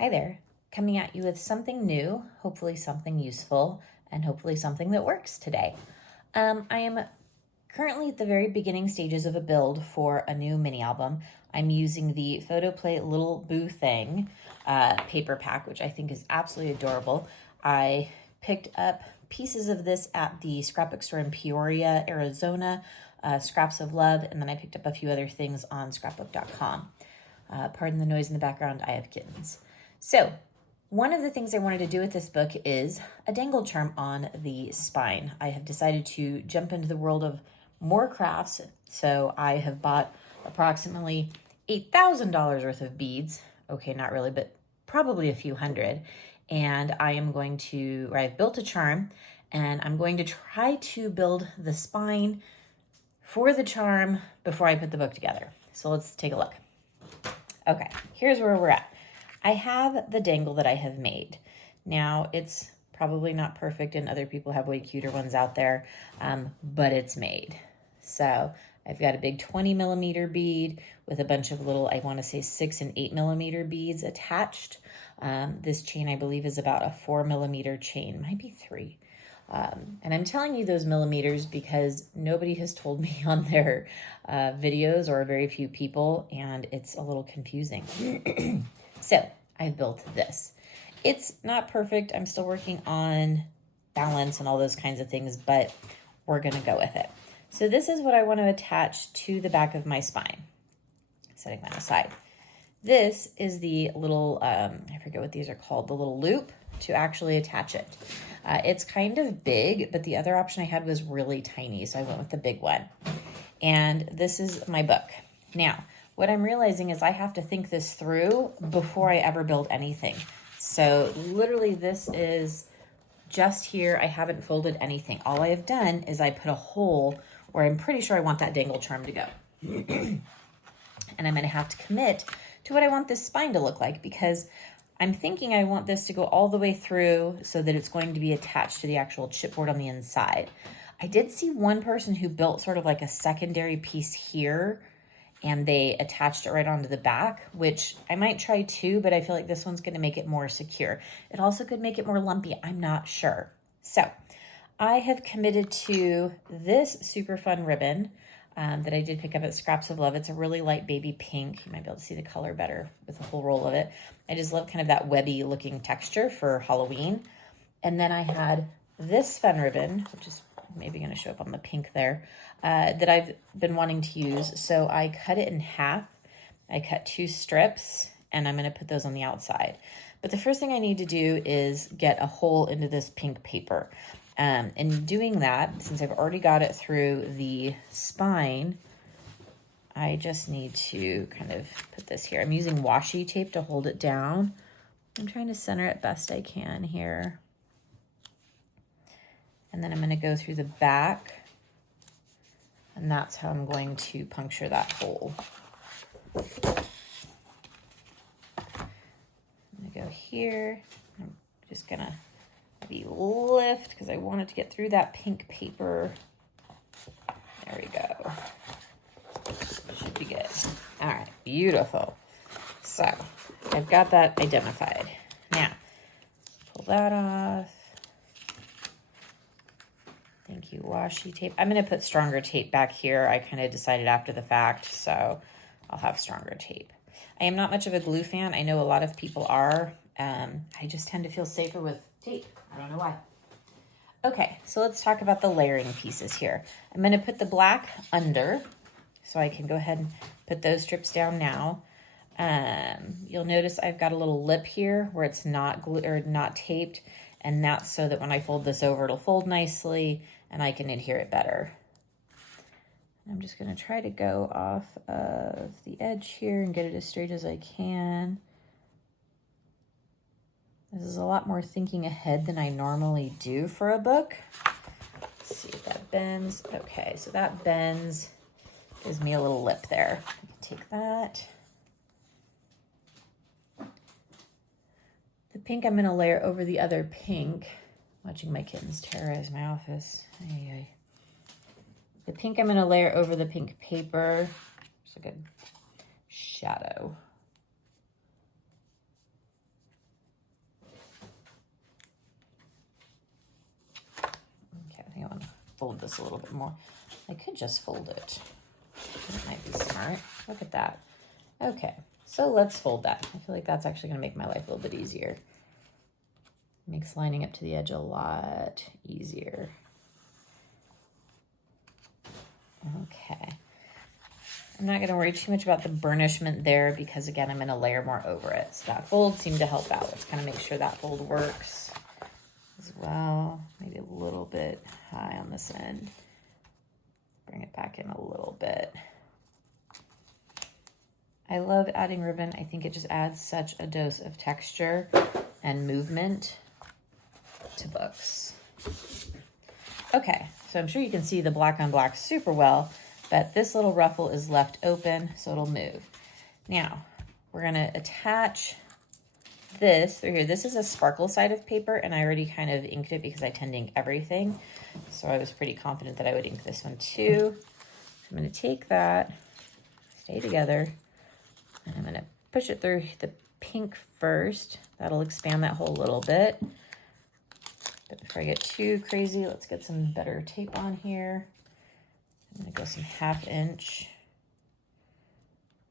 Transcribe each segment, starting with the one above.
Hi there, coming at you with something new, hopefully something useful, and hopefully something that works today. I am currently at the very beginning stages of a build for a new mini album. I'm using the photoplay Little Boo Thang paper pack, which I think is absolutely adorable. I picked up pieces of this at the scrapbook store in Peoria, Arizona, Scraps of Love, and then I picked up a few other things on scrapbook.com. Pardon the noise in the background, I have kittens. So one of the things I wanted to do with this book is a dangle charm on the spine. I have decided to jump into the world of more crafts, so I have bought approximately $8,000 worth of beads. Okay, not really, but probably a few hundred. And I've built a charm, and I'm going to try to build the spine for the charm before I put the book together. So let's take a look. Okay, here's where we're at. I have the dangle that I have made. Now, it's probably not perfect and other people have way cuter ones out there, but it's made. So I've got a big 20 millimeter bead with a bunch of little, I want to say 6 and 8 millimeter beads attached. This chain, I believe, is about a 4 millimeter chain, might be 3. And I'm telling you those millimeters because nobody has told me on their videos, or very few people, and it's a little confusing. So I've built this. It's not perfect. I'm still working on balance and all those kinds of things, but we're gonna go with it. So this is what I want to attach to the back of my spine. Setting that aside. This is the little, I forget what these are called, the little loop to actually attach it. It's kind of big, but the other option I had was really tiny, so I went with the big one. And this is my book. Now, what I'm realizing is I have to think this through before I ever build anything. So literally this is just here. I haven't folded anything. All I have done is I put a hole where I'm pretty sure I want that dangle charm to go. And I'm going to have to commit to what I want this spine to look like, because I'm thinking I want this to go all the way through so that it's going to be attached to the actual chipboard on the inside. I did see one person who built sort of like a secondary piece here, and they attached it right onto the back, which I might try too, but I feel like this one's going to make it more secure. It also could make it more lumpy. I'm not sure. So I have committed to this super fun ribbon that I did pick up at Scraps of Love. It's a really light baby pink. You might be able to see the color better with the whole roll of it. I just love kind of that webby looking texture for Halloween. And then I had this fun ribbon, which is maybe going to show up on the pink there, that I've been wanting to use. So I cut it in half. I cut 2 strips, and I'm going to put those on the outside. But the first thing I need to do is get a hole into this pink paper. In doing that, since I've already got it through the spine, I just need to kind of put this here. I'm using washi tape to hold it down. I'm trying to center it best I can here. And then I'm going to go through the back, and that's how I'm going to puncture that hole. I'm going to go here. I'm just going to lift because I wanted to get through that pink paper. There we go. Should be good. All right, beautiful. So I've got that identified. Now, pull that off. Thank you, washi tape. I'm going to put stronger tape back here. I kind of decided after the fact, so I'll have stronger tape. I am not much of a glue fan. I know a lot of people are. I just tend to feel safer with tape. I don't know why. Okay, so let's talk about the layering pieces here. I'm going to put the black under, so I can go ahead and put those strips down now. You'll notice I've got a little lip here where it's not not taped, and that's so that when I fold this over, it'll fold nicely and I can adhere it better. I'm just going to try to go off of the edge here and get it as straight as I can. This is a lot more thinking ahead than I normally do for a book. Let's see if that bends. Okay, so that bends. Gives me a little lip there. I can take that. The pink I'm going to layer over the other pink. Watching my kittens terrorize my office. Ay, ay. The pink I'm going to layer over the pink paper. It's a good shadow. fold this a little bit more. I could just fold it. That might be smart. Look at that. Okay, so let's fold that. I feel like that's actually gonna make my life a little bit easier. Makes lining up to the edge a lot easier. Okay. I'm not gonna worry too much about the burnishment there because again, I'm gonna layer more over it. So that fold seemed to help out. Let's kind of make sure that fold works as well. Maybe a little bit high on this end. Bring it back in a little bit. I love adding ribbon. I think it just adds such a dose of texture and movement to books. Okay, so I'm sure you can see the black on black super well, but this little ruffle is left open, so it'll move. Now, we're gonna attach this through here. This is a sparkle side of paper, and I already kind of inked it because I tend to ink everything. So I was pretty confident that I would ink this one too. I'm gonna take that, stay together, and I'm gonna push it through the pink first. That'll expand that hole a little bit. But before I get too crazy, let's get some better tape on here. I'm gonna go some 1/2 inch.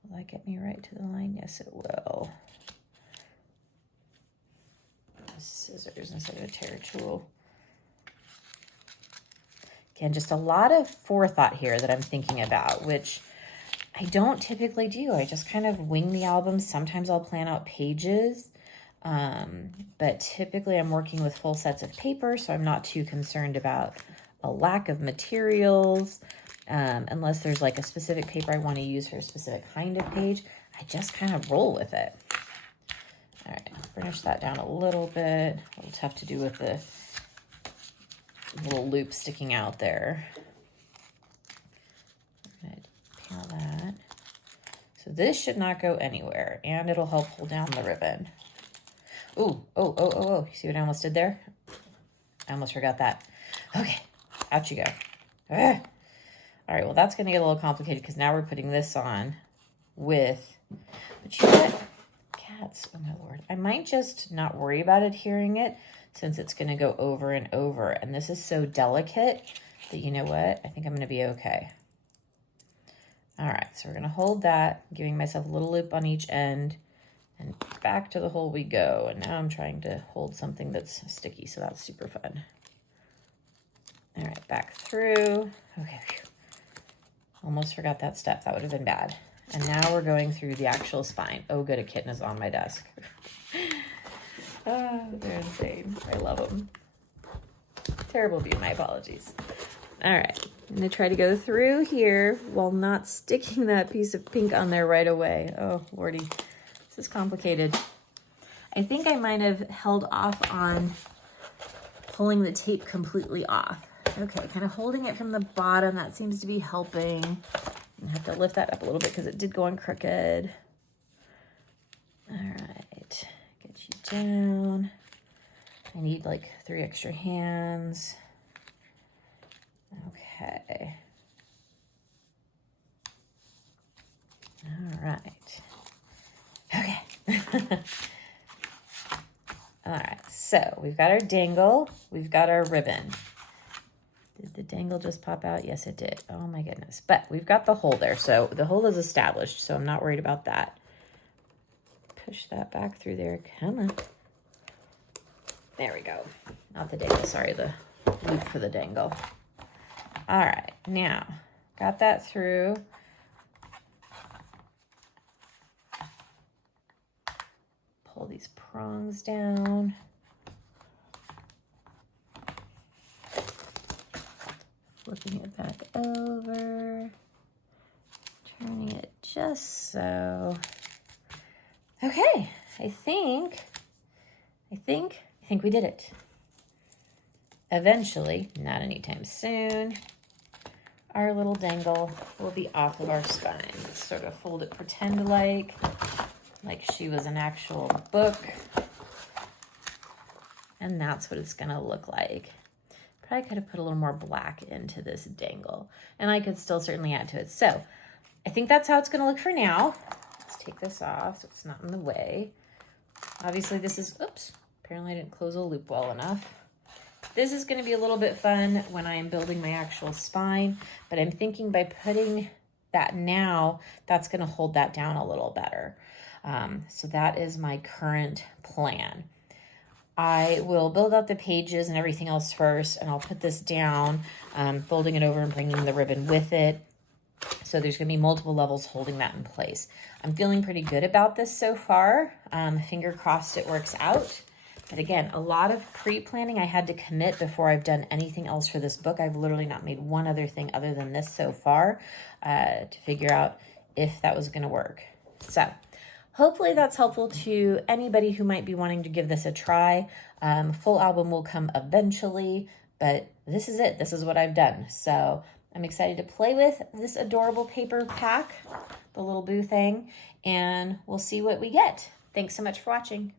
Will that get me right to the line? Yes, it will. Scissors instead of a tear tool. Again, just a lot of forethought here that I'm thinking about, which I don't typically do. I just kind of wing the album. Sometimes I'll plan out pages, but typically I'm working with full sets of paper, so I'm not too concerned about a lack of materials. Unless there's like a specific paper I want to use for a specific kind of page, I just kind of roll with it. All right, burnish that down a little bit. A little tough to do with the little loop sticking out there. I'm gonna peel that. So this should not go anywhere, and it'll help hold down the ribbon. Ooh, oh. You see what I almost did there? I almost forgot that. Okay, out you go. Ugh. All right, well, that's gonna get a little complicated because now we're putting this on with, but you know what? Cats, oh my Lord. I might just not worry about adhering it since it's gonna go over and over. And this is so delicate that, you know what? I think I'm gonna be okay. All right, so we're gonna hold that, giving myself a little loop on each end, and back to the hole we go. And now I'm trying to hold something that's sticky, so that's super fun. All right, back through. Okay, whew. Almost forgot that step. That would have been bad. And now we're going through the actual spine. Oh, good, a kitten is on my desk. Oh, they're insane. I love them. Terrible view, my apologies. All right, I'm gonna try to go through here while not sticking that piece of pink on there right away. Oh, Lordy, this is complicated. I think I might have held off on pulling the tape completely off. Okay, kind of holding it from the bottom. That seems to be helping. I have to lift that up a little bit because it did go on crooked. All right, get you down. I need like 3 extra hands. Okay. All right. Okay. All right, so we've got our dangle, we've got our ribbon. Did the dangle just pop out? Yes, it did. Oh my goodness. But we've got the hole there. So the hole is established, so I'm not worried about that. Push that back through there. Come on. There we go. Not the dangle, sorry, the loop for the dangle. All right, now, got that through. Pull these prongs down. Flipping it back over, turning it just so. Okay, I think we did it. Eventually, not anytime soon, our little dangle will be off of our spine. Let's sort of fold it pretend like she was an actual book. And that's what it's gonna look like. Probably could have put a little more black into this dangle, and I could still certainly add to it. So I think that's how it's going to look for now. Let's take this off so it's not in the way. Obviously this is, oops, apparently I didn't close a loop well enough. This is going to be a little bit fun when I am building my actual spine, but I'm thinking by putting that now, that's going to hold that down a little better. So that is my current plan. I will build out the pages and everything else first, and I'll put this down, folding it over and bringing the ribbon with it. So there's going to be multiple levels holding that in place. I'm feeling pretty good about this so far. Finger crossed it works out. But again, a lot of pre-planning. I had to commit before I've done anything else for this book. I've literally not made one other thing other than this so far to figure out if that was going to work. So hopefully that's helpful to anybody who might be wanting to give this a try. Full album will come eventually, but this is it. This is what I've done. So I'm excited to play with this adorable paper pack, the little boo thing, and we'll see what we get. Thanks so much for watching.